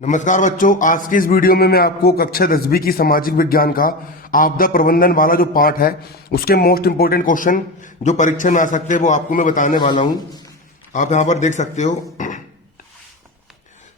नमस्कार बच्चों, आज की इस वीडियो में मैं आपको कक्षा 10वीं की सामाजिक विज्ञान का आपदा प्रबंधन वाला जो पार्ट है उसके मोस्ट इंपोर्टेंट क्वेश्चन जो परीक्षा में आ सकते हैं वो आपको मैं बताने वाला हूं। आप यहां पर देख सकते हो।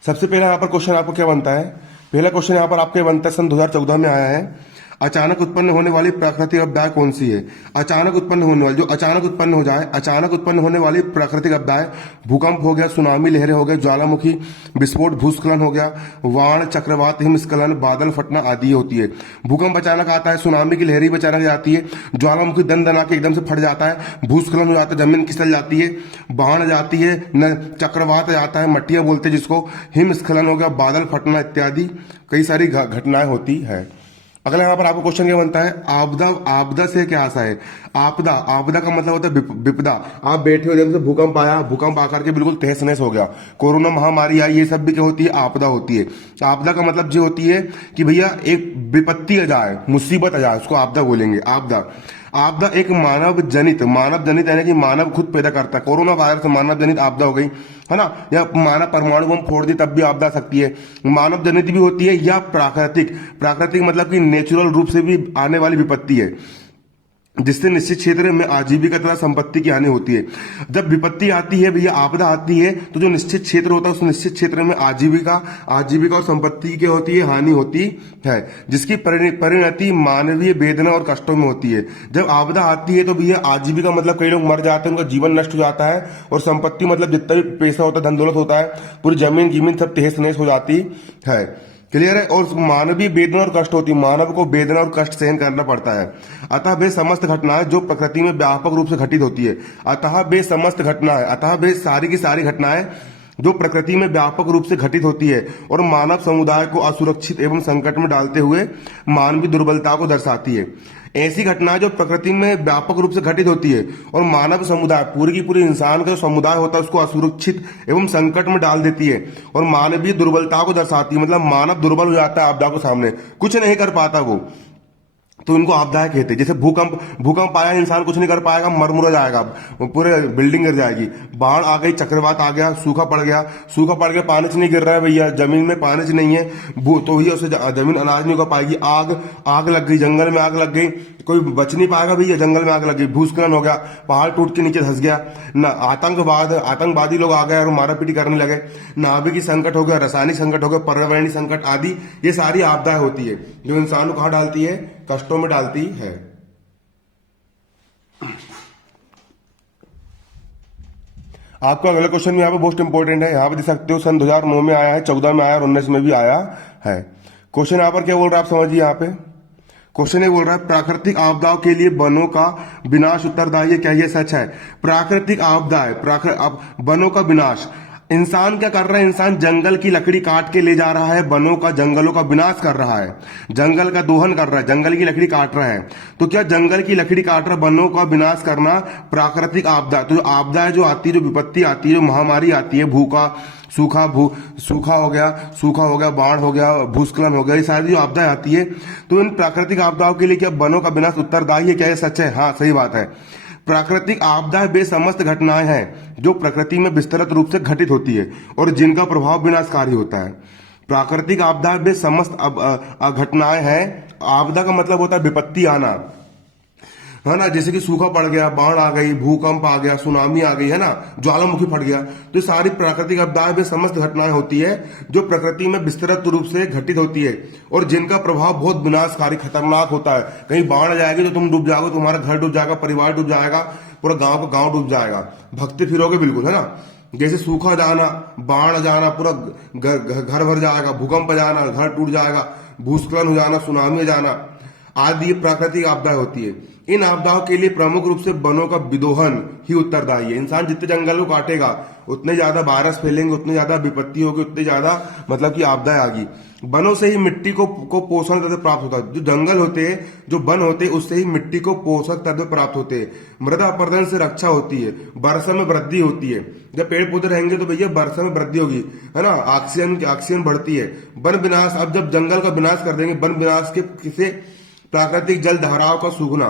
सबसे पहला यहां पर क्वेश्चन आपको क्या बनता है। पहला क्वेश्चन यहां पर आपके बनता है, सन 2014 में आया है। अचानक उत्पन्न होने वाली प्राकृतिक आपदाएं कौन सी है। अचानक उत्पन्न होने वाली, जो अचानक उत्पन्न हो जाए, अचानक उत्पन्न होने वाली प्राकृतिक आपदाएं भूकंप हो गया, सुनामी लहरें हो गए, ज्वालामुखी विस्फोट भूस्खलन हो गया, बाढ़, चक्रवात, हिमस्खलन, बादल फटना आदि होती है। भूकंप अचानक आता है, सुनामी की लहरें भी अचानक आती है, ज्वालामुखी दन दना के एकदम से फट जाता है, भूस्खलन हो जाता है, जमीन खिसक जाती है, बाढ़ जाती है, चक्रवात जाता है, मटिया बोलते हैं जिसको, हिमस्खलन हो गया, बादल फटना इत्यादि कई सारी घटनाएं होती है। अगला यहाँ पर आपको क्वेश्चन क्या बनता है, आपदा। आपदा से क्या आशा है। आपदा, आपदा का मतलब होता है विपदा। आप बैठे हो, जब से भूकंप आया, भूकंप आकर के बिल्कुल तहस नहस हो गया, कोरोना महामारी आई, ये सब भी क्या होती है, आपदा होती है। तो आपदा का मतलब जो होती है कि भैया एक विपत्ति आ जाए, मुसीबत आ जाए, उसको आपदा बोलेंगे। आपदा, आपदा एक मानव जनित यानी कि मानव खुद पैदा करता है। कोरोना वायरस मानव जनित आपदा हो गई है ना, या मानव परमाणु बम फोड़ दी तब भी आपदा आ सकती है। मानव जनित भी होती है या प्राकृतिक। प्राकृतिक मतलब कि नेचुरल रूप से भी आने वाली विपत्ति है जिससे निश्चित क्षेत्र में आजीविका तथा संपत्ति की हानि होती है। जब विपत्ति आती है भैया, आपदा आती है, तो जो निश्चित क्षेत्र होता है उस निश्चित क्षेत्र में आजीविका और संपत्ति की होती है, हानि होती है, जिसकी परिणति मानवीय वेदना और कष्टों में होती है। जब आपदा आती है तो भैया आजीविका मतलब कई लोग मर जाते हैं, उनका जीवन नष्ट हो जाता है, और संपत्ति मतलब जितना भी पैसा होता है, धन दौलत होता है, पूरी जमीन सब तहस नहस हो जाती है। क्लियर है। और मानवीय वेदना और कष्ट होती है, मानव को वेदना और कष्ट सहन करना पड़ता है। अतः वे समस्त घटनाएं जो प्रकृति में व्यापक रूप से घटित होती है, अतः वे सारी की सारी घटनाएं जो प्रकृति में व्यापक रूप से घटित होती है और मानव समुदाय को असुरक्षित एवं संकट में डालते हुए मानवीय दुर्बलता को दर्शाती है। ऐसी घटनाएं जो प्रकृति में व्यापक रूप से घटित होती है और मानव समुदाय, पूरी की पूरी इंसान का जो समुदाय होता है उसको असुरक्षित एवं संकट में डाल देती है और मानवीय दुर्बलता को दर्शाती है। मतलब मानव दुर्बल हो जाता है आपदा को सामने, कुछ नहीं कर पाता वो, तो इनको आपदाएं कहते हैं। जैसे भूकंप आया, इंसान कुछ नहीं कर पाएगा, मरमुरा जाएगा, पूरे बिल्डिंग गिर जाएगी। बाढ़ आ गई, चक्रवात आ गया, सूखा पड़ गया, पानी नहीं गिर रहा है भैया, जमीन में पानी नहीं है, तो भैया उसे जमीन अनाज नहीं उगा पाएगी। आग लग गई, जंगल में आग लग गई, कोई बच नहीं पाएगा भैया, जंगल में आग लग गई। भूस्खलन हो गया, पहाड़ टूट के नीचे धस गया ना, आतंकवादी लोग आ गए और मारापीटी करने लगे, नाभिकीय संकट हो गया, रासायनिक संकट हो गया, पर्यावरणीय संकट आदि, ये सारी आपदाएं होती है जो इंसान को कहां डालती है, कष्टों में डालती है। आपका अगला क्वेश्चन यहाँ पे मोस्ट इंपोर्टेंट है, यहाँ पे देख सकते हो, सन 2009 में आया है, 14 में आया और 19 में भी आया है। क्वेश्चन यहाँ पर क्या बोल रहा है आप समझिए। यहाँ पे क्वेश्चन ये बोल रहा है, प्राकृतिक आपदाओं के लिए वनों का विनाश उत्तरदायी है, क्या ये सच है। प्राकृतिक आपदाएं, वनों का विनाश, इंसान क्या कर रहा है, इंसान जंगल की लकड़ी काट के ले जा रहा है, वनों का, जंगलों का विनाश कर रहा है, जंगल का दोहन कर रहा है, जंगल की लकड़ी काट रहा है। तो क्या जंगल की लकड़ी काट रहा, वनों का विनाश करना प्राकृतिक आपदा। तो जो आपदा जो आती है, जो विपत्ति आती है, जो महामारी आती है, सूखा हो गया, बाढ़ हो गया, भूस्खलन हो गया, ये सारी जो आपदाएं आती है, तो इन प्राकृतिक आपदाओं के लिए क्या वनों का विनाश उत्तरदायी है, क्या ये सच है। हाँ, सही बात है। प्राकृतिक आपदाएं वे समस्त घटनाएं हैं जो प्रकृति में विस्तृत रूप से घटित होती है और जिनका प्रभाव विनाशकारी होता है। प्राकृतिक आपदाएं वे समस्त घटनाएं हैं। आपदा का मतलब होता है विपत्ति आना, है ना, जैसे कि सूखा पड़ गया, बाढ़ आ गई, भूकंप आ गया, सुनामी आ गई, है ना, ज्वालामुखी फट गया, तो ये सारी प्राकृतिक आपदाएं वे समस्त घटनाएं होती है जो प्रकृति में विस्तृत रूप से घटित होती है और जिनका प्रभाव बहुत विनाशकारी, खतरनाक होता है। कहीं बाढ़ आ जाएगी तो तुम डूब जाओगे, तुम्हारा घर डूब जाएगा, परिवार डूब जाएगा, पूरा गांव का गांव डूब जाएगा, भगते फिरोगे बिल्कुल, है ना। जैसे सूखा जाना, बाढ़ जाना, पूरा घर भर जाएगा, भूकंप जाना, घर टूट जाएगा, भूस्खलन हो जाना, सुनामी जाना आदि प्राकृतिक आपदाएं होती है। इन आपदाओं के लिए प्रमुख रूप से वनों का विदोहन ही उत्तरदायी है। इंसान जितने जंगल को काटेगा उतने ज्यादा वायरस फैलेंगे, उतने ज्यादा विपत्ति होगी, उतने ज्यादा मतलब कि आपदाएं आगी। वनों से ही मिट्टी को पोषण तत्व प्राप्त होता है। जो जंगल होते हैं, जो वन होते हैं, उससे ही मिट्टी को पोषक तत्व प्राप्त होते हैं। मृदा अपरदन से रक्षा होती है, वर्षा में वृद्धि होती है। जब पेड़ पौधे रहेंगे तो भैया वर्षा में वृद्धि होगी, है ना, ऑक्सीजन बढ़ती है। वन विनाश, अब जब जंगल का विनाश कर देंगे, वन विनाश के किसे, प्राकृतिक जल धाराओं का सूखना,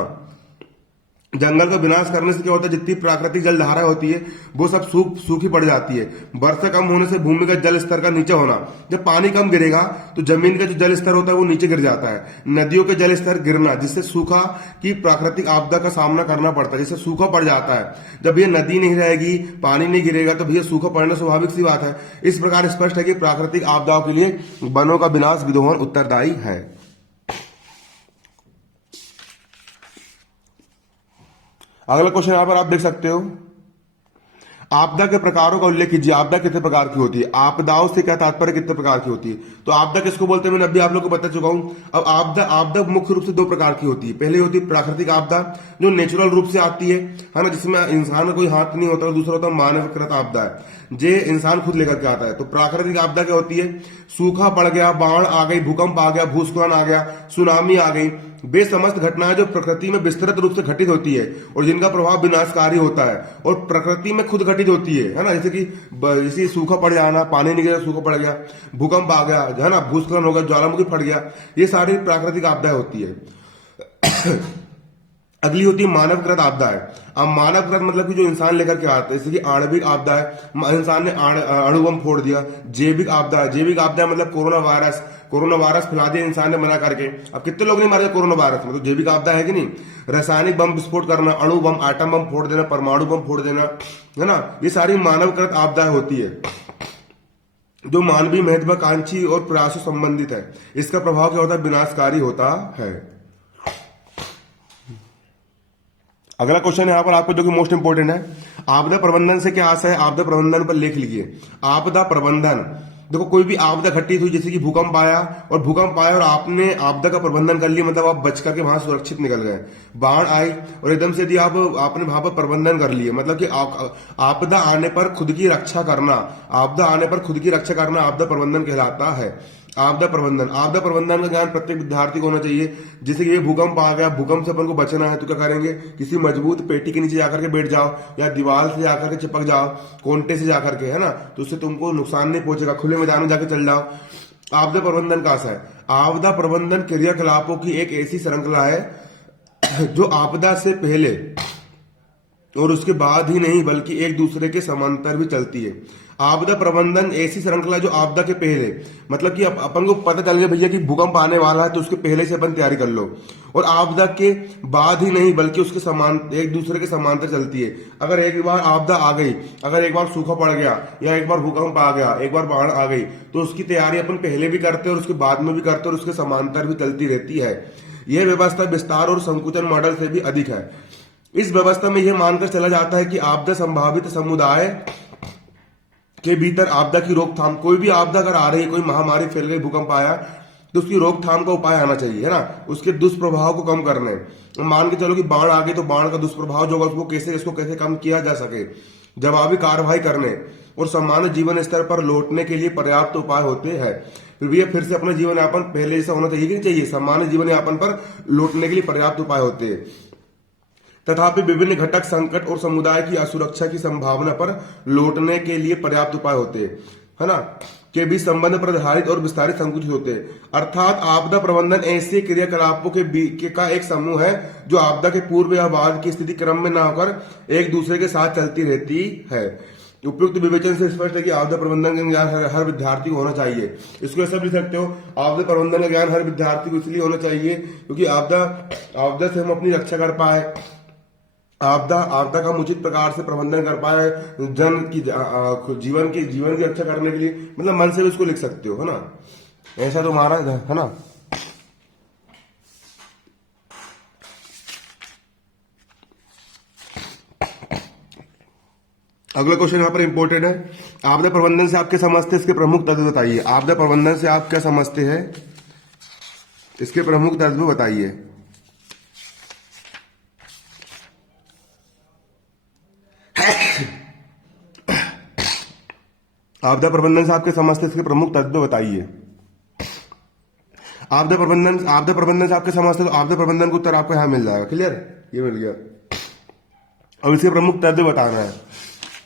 जंगल का विनाश करने से क्या होता है, जितनी प्राकृतिक जल धारा होती है वो सब सूखी पड़ जाती है। वर्षा कम होने से भूमिगत जल स्तर का नीचे होना, जब पानी कम गिरेगा तो जमीन का जो जल स्तर होता है वो नीचे गिर जाता है। नदियों के जल स्तर गिरना, जिससे सूखा की प्राकृतिक आपदा का सामना करना पड़ता है, जिससे सूखा पड़ जाता है। जब ये नदी नहीं रहेगी, पानी नहीं गिरेगा, तो भैया सूखा पड़ना स्वाभाविक सी बात है। इस प्रकार स्पष्ट है कि प्राकृतिक आपदाओं के लिए वनों का विनाश विद्रोहन उत्तरदायी है। अगला क्वेश्चन यहां पर आप देख सकते हो, आपदा के प्रकारों का उल्लेख कीजिए। आपदा कितने प्रकार की होती है, आपदाओं से क्या तात्पर्य, कितने प्रकार की होती है। तो आपदा किसको बोलते हैं, मैंने अभी आप लोगों को बता चुका हूं। अब आपदा आपदा मुख्य रूप से दो प्रकार की होती है। पहले होती है प्राकृतिक आपदा, जो नेचुरल रूप से आती है ना, जिसमें इंसान का कोई हाथ नहीं होता। और दूसरा होता है मानवकृत आपदा है, जे इंसान खुद लेकर के आता है। तो प्राकृतिक आपदा क्या होती है, सूखा पड़ गया, बाढ़ आ गई, भूकंप आ गया, भूस्खलन आ गया, सुनामी आ गई, वे समस्त घटनाएं जो प्रकृति में विस्तृत रूप से घटित होती है और जिनका प्रभाव विनाशकारी होता है और प्रकृति में खुद घटित होती है ना। जैसे सूखा पड़ जाना, पानी नहीं गिरा, सूखा पड़ गया, भूकंप आ गया, है ना, भूस्खलन हो गया, ज्वालामुखी फट गया, ये सारी प्राकृतिक आपदाएं होती है। अगली होती है मानवकृत आपदा है। अब मानवकृत मतलब कि जो इंसान लेकर के आता है, जैसे कि आणविक आपदा है, इंसान ने अणु बम फोड़ दिया। जैविक आपदा है, जैविक आपदा मतलब कोरोना वायरस फैला दिया इंसान ने मना करके। अब कितने लोग नहीं मारे कोरोना वायरस में, तो जैविक आपदा है कि नहीं। रासायनिक बम विस्फोट करना, अणु बम, आटम बम फोड़ देना, परमाणु बम फोड़ देना, है ना, ये सारी मानवकृत आपदाएं होती है जो मानवीय महत्वाकांक्षी और प्रयासों संबंधित है। इसका प्रभाव क्या होता है, विनाशकारी होता है। अगला क्वेश्चन यहां पर आपको जो कि मोस्ट इंपोर्टेंट है, आपदा प्रबंधन से क्या आशय है। आपदा प्रबंधन पर लेख लिखिए। आपदा प्रबंधन, देखो कोई भी आपदा घटित हुई, जैसे कि भूकंप आया और आपने आपदा का प्रबंधन कर लिया, मतलब आप बच करके वहां सुरक्षित निकल गए। बाढ़ आई और एकदम से यदि आपने वहां पर प्रबंधन कर लिया, मतलब कि आपदा आने पर खुद की रक्षा करना, आपदा प्रबंधन कहलाता है। आपदा प्रबंधन का ज्ञान प्रत्येक विद्यार्थी को होना चाहिए। जैसे कि ये भूकंप आ गया, भूकंप से अपन को बचना है तो क्या करेंगे, किसी मजबूत पेटी के नीचे जाकर के बैठ जाओ या दीवार से जाकर के चिपक जाओ, कोंटे से जाकर के, है ना, तो उससे तुमको नुकसान नहीं पहुंचेगा। खुले मैदान में जाकर चल जाओ। आपदा प्रबंधन का आशय, आपदा प्रबंधन क्रियाकलापों की एक ऐसी श्रृंखला है जो आपदा से पहले और उसके बाद ही नहीं बल्कि एक दूसरे के समांतर भी चलती है। आपदा प्रबंधन ऐसी श्रृंखला जो आपदा के पहले, मतलब कि अपन को पता चल गया भैया कि भूकंप आने वाला है, तो उसके पहले से अपन तैयारी कर लो, और आपदा के बाद ही नहीं बल्कि उसके एक दूसरे के समांतर चलती है। अगर एक बार आपदा आ गई, अगर एक बार सूखा पड़ गया या एक बार भूकंप आ गया, एक बार बाढ़ आ गई, तो उसकी तैयारी अपन पहले भी करते हैं और उसके बाद में भी करते हैं और उसके समांतर भी चलती रहती है। यह व्यवस्था विस्तार और संकुचन मॉडल से भी अधिक है। इस व्यवस्था में यह मानकर चला जाता है कि आपदा संभावित समुदाय के भीतर आपदा की रोकथाम, कोई भी आपदा अगर आ रही है, कोई महामारी फैल गई, भूकंप आया, तो उसकी रोकथाम का उपाय आना चाहिए, है ना, उसके दुष्प्रभाव को कम करने। मान के चलो कि बाढ़ आ गई, तो बाढ़ का दुष्प्रभाव जो होगा उसको कैसे कम किया जा सके, जवाबी कार्रवाई करने और सामान्य जीवन स्तर पर लौटने के लिए पर्याप्त उपाय होते हैं। फिर से अपना जीवन यापन पहले जैसा होना चाहिए कि नहीं चाहिए, सामान्य जीवन यापन पर लौटने के लिए पर्याप्त उपाय होते हैं। तथापि विभिन्न घटक संकट और समुदाय की असुरक्षा की संभावना पर लौटने के लिए पर्याप्त उपाय होते हैं, है ना, के बीच संबंध पर आधारित और विस्तारित संकुचित होते हैं। अर्थात आपदा प्रबंधन ऐसे क्रियाकलापों का एक समूह है जो आपदा के पूर्व या बाद की स्थिति क्रम में न होकर एक दूसरे के साथ चलती रहती है। उपयुक्त विवेचन से स्पष्ट है कि आपदा प्रबंधन का ज्ञान हर विद्यार्थी को होना चाहिए। इसको ऐसा भी सकते हो, आपदा प्रबंधन का ज्ञान हर विद्यार्थी को इसलिए होना चाहिए क्योंकि आपदा से हम अपनी रक्षा कर पाए, आपदा का हम उचित प्रकार से प्रबंधन कर पाए, जन की जीवन की रक्षा करने के लिए, मतलब मन से भी इसको लिख सकते हो, है ना, ऐसा तो हमारा है ना। अगला क्वेश्चन यहां पर इंपॉर्टेंट है, आपदा प्रबंधन से आप क्या समझते हैं, इसके प्रमुख तत्व बताइए। आपदा प्रबंधन से आप क्या समझते हैं, इसके प्रमुख तत्व बताइए। आपदा प्रबंधन से आपके समझते इसके प्रमुख तत्व बताइए। आपदा प्रबंधन से आपके समझते, तो आपदा प्रबंधन का उत्तर आपको यहां मिल जाएगा। क्लियर, ये मिल गया। अब इसके प्रमुख तत्व बताना है,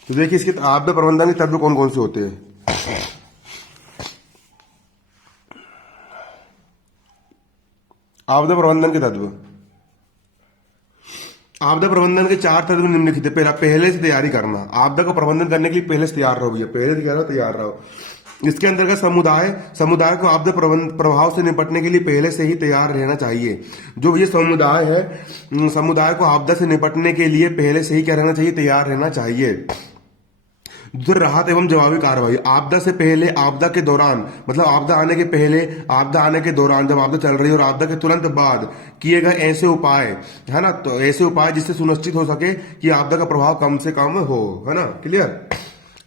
तो देखिए इसके आपदा प्रबंधन के तत्व कौन कौन से होते हैं। आपदा प्रबंधन के तत्व, आपदा प्रबंधन के 4 तत्व निम्नलिखित है। पहला, पहले से तैयारी करना। आपदा को प्रबंधन करने के लिए पहले से तैयार रहो भैया, पहले से क्या रहो, तैयार रहो। इसके अंतर्गत समुदाय को आपदा प्रभाव से निपटने के लिए पहले से ही तैयार रहना चाहिए। जो ये समुदाय है, समुदाय को आपदा से निपटने के लिए पहले से ही क्या रहना चाहिए, तैयार रहना चाहिए। दूसरा, राहत एवं जवाबी कार्रवाई। आपदा से पहले, आपदा के दौरान, मतलब आपदा आने के पहले, आपदा आने के दौरान, जब आपदा चल रही है, और आपदा के तुरंत बाद किए गए ऐसे उपाय, है ना, तो ऐसे उपाय जिससे सुनिश्चित हो सके कि आपदा का प्रभाव कम से कम हो, है ना, क्लियर।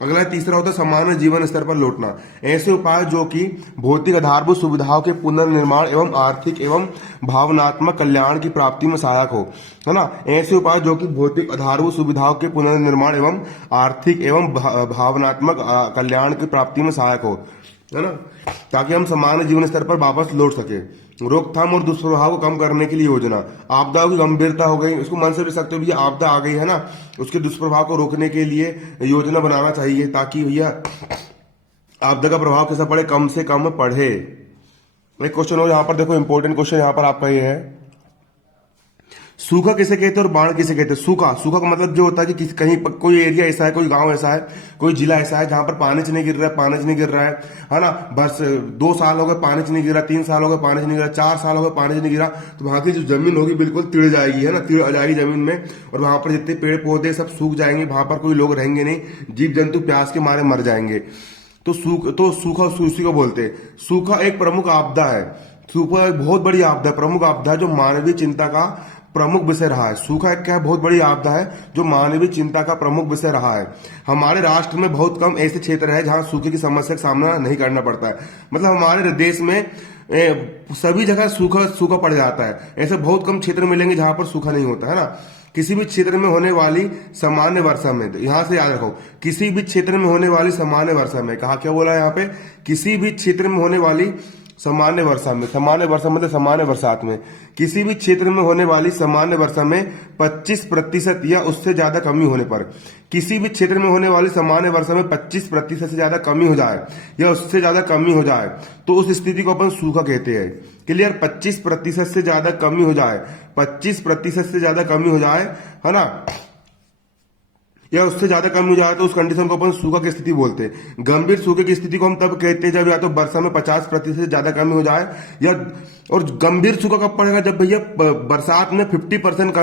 अगला तीसरा होता है सामान्य जीवन स्तर पर लौटना। ऐसे उपाय जो कि भौतिक आधारभूत सुविधाओं के पुनर्निर्माण एवं आर्थिक एवं भावनात्मक कल्याण की प्राप्ति में सहायक हो, है ना। ऐसे उपाय जो कि भौतिक आधारभूत सुविधाओं के पुनर्निर्माण एवं आर्थिक एवं भावनात्मक कल्याण की प्राप्ति में सहायक हो, है ना, ताकि हम सामान्य जीवन स्तर पर वापस लौट सके। रोकथाम और दुष्प्रभाव को कम करने के लिए योजना। आपदाओं की गंभीरता हो गई, उसको मन से भी सकते हो भैया, आपदा आ गई है ना, उसके दुष्प्रभाव को रोकने के लिए योजना बनाना चाहिए, ताकि भैया आपदा का प्रभाव कैसा पड़े, कम से कम पड़े। एक क्वेश्चन हो यहाँ पर, देखो इंपॉर्टेंट क्वेश्चन यहाँ पर आपका ये है, सूखा किसे कहते हैं और बाढ़ किसे कहते हैं। सूखा, सूखा का मतलब जो होता है कि कहीं कोई एरिया ऐसा है, कोई गांव ऐसा है, कोई जिला ऐसा है जहां पर पानी नहीं गिर रहा है, पानी नहीं गिर रहा है ना, बस 2 साल हो गए पानी नहीं गिरा, 3 साल हो गए पानी नहीं गिरा, 4 साल हो गए पानी नहीं गिरा, तो वहां की जो जमीन होगी बिल्कुल तिड़ जाएगी, है ना, तिड़ आ जाएगी जमीन में, और वहां पर जितने पेड़ पौधे सब सूख जाएंगे, वहां पर कोई लोग रहेंगे नहीं, जीव जंतु प्यास के मारे मर जाएंगे। तो सूखा उसी को बोलते हैं। सूखा एक प्रमुख आपदा है, सूखा एक बहुत बड़ी आपदा, प्रमुख आपदा है, जो मानवीय चिंता का प्रमुख विषय रहा है। सूखा एक क्या है, बहुत बड़ी आपदा है जो मानवीय चिंता का प्रमुख विषय रहा है। हमारे राष्ट्र में बहुत कम ऐसे क्षेत्र है जहां सूखे की समस्या का सामना नहीं करना पड़ता है। मतलब हमारे देश में सभी जगह सूखा पड़ जाता है। ऐसे बहुत कम क्षेत्र मिलेंगे जहां पर सूखा नहीं होता, है ना। किसी भी क्षेत्र में होने वाली सामान्य वर्षा में, यहां से याद रखो, किसी भी क्षेत्र में होने वाली सामान्य वर्षा में, कहा क्या बोला यहाँ पे, किसी भी क्षेत्र में होने वाली सामान्य वर्षा में, सामान्य वर्षा मतलब सामान्य बरसात में, किसी भी क्षेत्र में होने वाली सामान्य वर्षा में 25% या उससे ज्यादा कमी होने पर, किसी भी क्षेत्र में होने वाली सामान्य वर्षा में 25% से ज्यादा कमी हो जाए या उससे ज्यादा कमी हो जाए तो उस स्थिति को अपन सूखा कहते हैं। क्लियर, 25% से ज्यादा कमी हो जाए, 25% से ज्यादा कमी हो जाए, है ना, या उससे ज्यादा कम हो जाए तो उस कंडीशन को अपन सूखा की स्थिति बोलते हैं। गंभीर सूखे की स्थिति को हम तब कहते हैं जब या तो वर्षा में 50% से ज्यादा कमी हो जाए, या और गंभीर सूखा कब पड़ेगा, जब भैया बरसात में 50%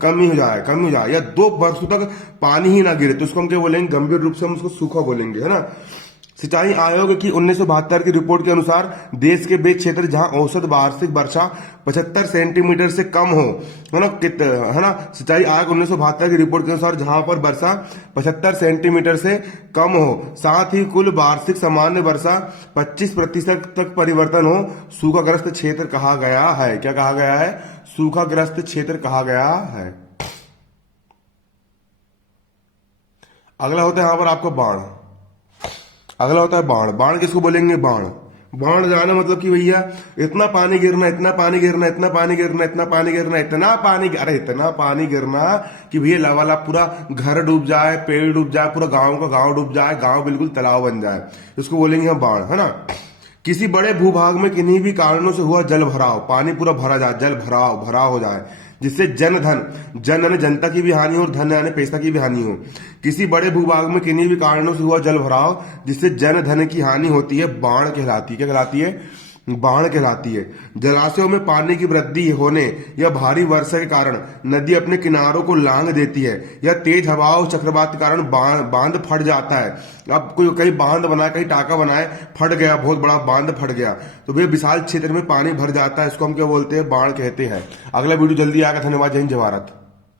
कमी हो जाए या 2 वर्षों तक पानी ही ना गिरे, तो उसको हम क्या बोलेंगे, गंभीर रूप से हम उसको सूखा बोलेंगे, है ना। सिंचाई आयोग की 1972 की रिपोर्ट के अनुसार देश के वे क्षेत्र जहां औसत वार्षिक वर्षा 75 सेंटीमीटर से कम हो, है ना, सिंचाई आयोग 1972 की रिपोर्ट के अनुसार जहां पर वर्षा 75 सेंटीमीटर से कम हो, साथ ही कुल वार्षिक सामान्य वर्षा 25% तक परिवर्तन हो, सूखाग्रस्त क्षेत्र कहा गया है। क्या कहा गया है, सूखाग्रस्त क्षेत्र कहा गया है। अगला होता है यहां पर आपका बाढ़। अगला होता है बाढ़। बाढ़ किसको बोलेंगे, बाढ़ जाना मतलब कि भैया इतना पानी गिरना, इतना पानी गिरना, इतना पानी गिरना, इतना पानी गिरना, इतना पानी, अरे इतना पानी गिरना कि भैया लवाला पूरा घर डूब जाए, पेड़ डूब जाए, पूरा गांव का गांव डूब जाए, गांव बिल्कुल तालाब बन जाए, इसको बोलेंगे हम बाढ़, है ना। किसी बड़े भूभाग में किन्हीं भी कारणों से हुआ जल भराव, पानी पूरा भरा जाए, जल भराव हो जाए, जिससे जन यानी जनता की भी हानि हो और धन यानी पैसा की भी हानि हो। किसी बड़े भूभाग में किन्हीं भी कारणों से हुआ जल भराव जिससे जन धन की हानि होती है, बाढ़ कहलाती है। क्या कहलाती है, बाढ़ कहलाती है। जलाशयों में पानी की वृद्धि होने या भारी वर्षा के कारण नदी अपने किनारों को लांग देती है, या तेज हवाओं चक्रवात के कारण बांध फट जाता है। अब कोई कहीं बांध बनाए, कहीं टाका बनाए, फट गया, बहुत बड़ा बांध फट गया, तो वे विशाल क्षेत्र में पानी भर जाता है, इसको हम क्या बोलते हैं, बाढ़ कहते हैं। अगला वीडियो जल्दी आएगा। धन्यवाद। जय हिंद, जय भारत।